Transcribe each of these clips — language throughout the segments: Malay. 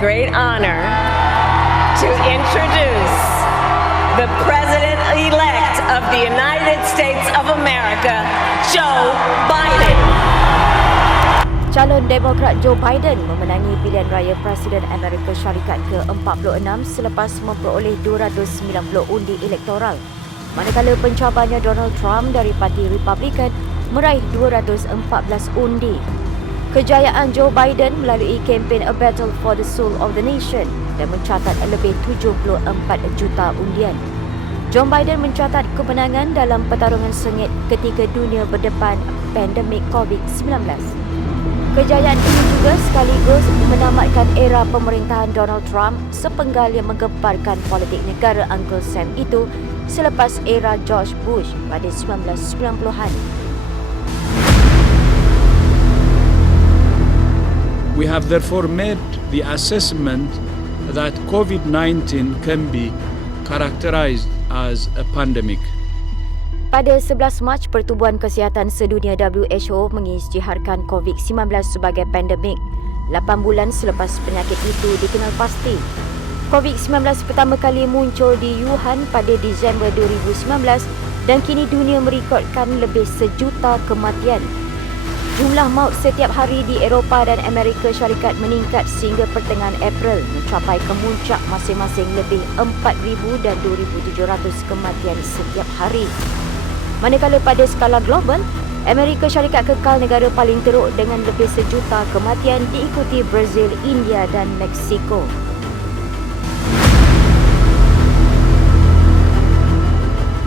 great honor to introduce the President-elect of the United States of America, Joe Biden. Calon Demokrat Joe Biden memenangi pilihan raya Presiden Amerika Syarikat ke-46 selepas memperoleh 290 undi elektoral. Manakala pencabarnya Donald Trump dari Parti Republikan meraih 214 undi. Kejayaan Joe Biden melalui kempen A Battle for the Soul of the Nation dan mencatat lebih 74 juta undian. Joe Biden mencatat kemenangan dalam pertarungan sengit ketika dunia berdepan pandemik COVID-19. Kejayaan ini juga sekaligus menamatkan era pemerintahan Donald Trump sepenggal yang menggemparkan politik negara Uncle Sam itu selepas era George Bush pada 1990-an. We have therefore made the assessment that COVID-19 can be characterized as a pandemic. Pada 11 Mac, Pertubuhan Kesihatan Sedunia WHO mengisytiharkan COVID-19 sebagai pandemik 8 bulan selepas penyakit itu dikenal pasti. COVID-19 pertama kali muncul di Wuhan pada Disember 2019 dan kini dunia merekodkan lebih 1 juta kematian. Jumlah maut setiap hari di Eropah dan Amerika Syarikat meningkat sehingga pertengahan April mencapai kemuncak masing-masing lebih 4,000 dan 2,700 kematian setiap hari. Manakala pada skala global, Amerika Syarikat kekal negara paling teruk dengan lebih 1 juta kematian diikuti Brazil, India dan Meksiko.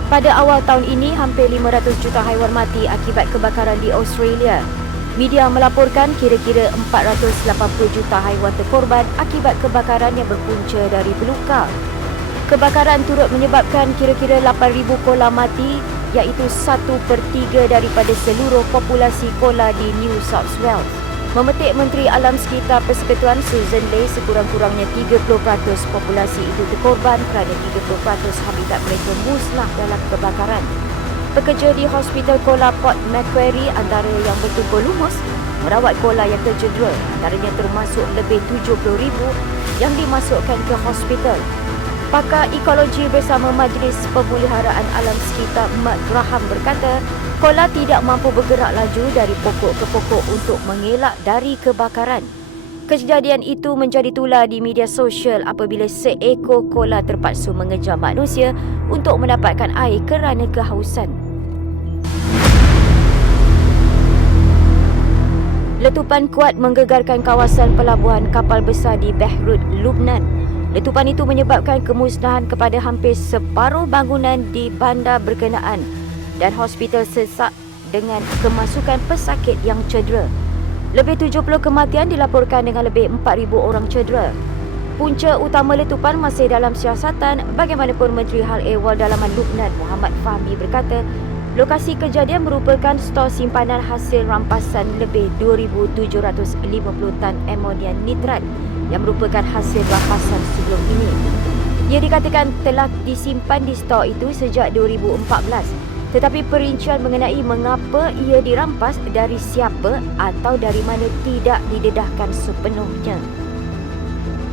Pada awal tahun ini, hampir 500 juta haiwan mati akibat kebakaran di Australia. Media melaporkan kira-kira 480 juta haiwan terkorban akibat kebakaran yang berpunca dari belukar. Kebakaran turut menyebabkan kira-kira 8,000 koala mati, iaitu 1/3 daripada seluruh populasi koala di New South Wales. Memetik Menteri Alam Sekitar Persekutuan Susan Ley, sekurang-kurangnya 30% populasi itu terkorban kerana 30% habitat mereka musnah dalam kebakaran. Pekerja di Hospital Koala Port Macquarie antara yang bertumpul lumus merawat koala yang tercedera, antaranya termasuk lebih 70,000 yang dimasukkan ke hospital. Pakar ekologi bersama Majlis Pemeliharaan Alam Sekitar Matt Graham berkata, koala tidak mampu bergerak laju dari pokok ke pokok untuk mengelak dari kebakaran. Kejadian itu menjadi tular di media sosial apabila seekor koala terpaksa mengejar manusia untuk mendapatkan air kerana kehausan. Letupan kuat menggegarkan kawasan pelabuhan kapal besar di Beirut, Lubnan. Letupan itu menyebabkan kemusnahan kepada hampir separuh bangunan di bandar berkenaan dan hospital sesak dengan kemasukan pesakit yang cedera. Lebih 70 kematian dilaporkan dengan lebih 4,000 orang cedera. Punca utama letupan masih dalam siasatan. Bagaimanapun, Menteri Hal Ehwal Dalaman Lubnan Muhammad Fahmi berkata, lokasi kejadian merupakan stor simpanan hasil rampasan lebih 2,750 tan amonium nitrat yang merupakan hasil rampasan sebelum ini. Ia dikatakan telah disimpan di stor itu sejak 2014, tetapi perincian mengenai mengapa ia dirampas, dari siapa atau dari mana tidak didedahkan sepenuhnya.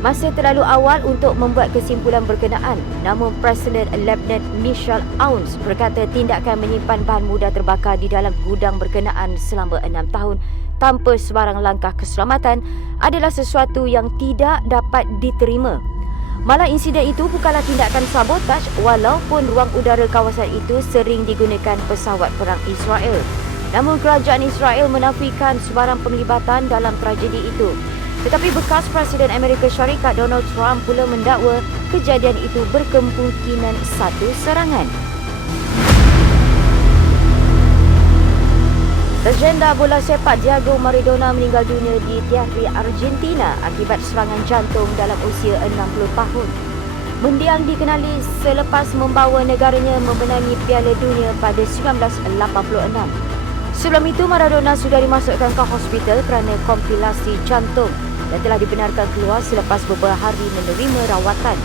Masih terlalu awal untuk membuat kesimpulan berkenaan, namun Presiden Lieutenant Michelle Aoun berkata tindakan menyimpan bahan mudah terbakar di dalam gudang berkenaan selama 6 tahun tanpa sebarang langkah keselamatan adalah sesuatu yang tidak dapat diterima. Malah insiden itu bukanlah tindakan sabotaj walaupun ruang udara kawasan itu sering digunakan pesawat perang Israel. Namun kerajaan Israel menafikan sebarang penglibatan dalam tragedi itu. Tetapi bekas Presiden Amerika Syarikat Donald Trump pula mendakwa kejadian itu berkemungkinan satu serangan. Legenda bola sepak Diego Maradona meninggal dunia di Teatri Argentina akibat serangan jantung dalam usia 60 tahun. Mendiang dikenali selepas membawa negaranya memenangi Piala Dunia pada 1986. Sebelum itu, Maradona sudah dimasukkan ke hospital kerana komplikasi jantung dan telah dibenarkan keluar selepas beberapa hari menerima rawatan.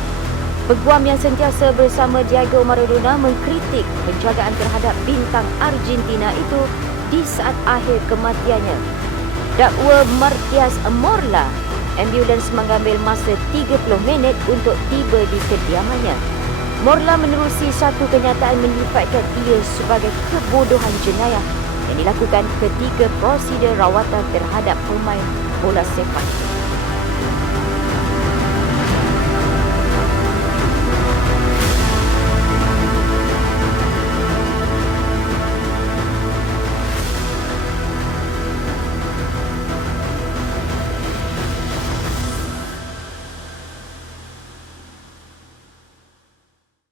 Peguam yang sentiasa bersama Diego Maradona mengkritik penjagaan terhadap bintang Argentina itu di saat akhir kematiannya. Dakwa Matias Morla ambulans mengambil masa 30 minit untuk tiba di kediamannya. Morla menerusi satu kenyataan menyifatkan ia sebagai kebodohan jenayah yang dilakukan ketika prosedur rawatan terhadap pemain bola sepak.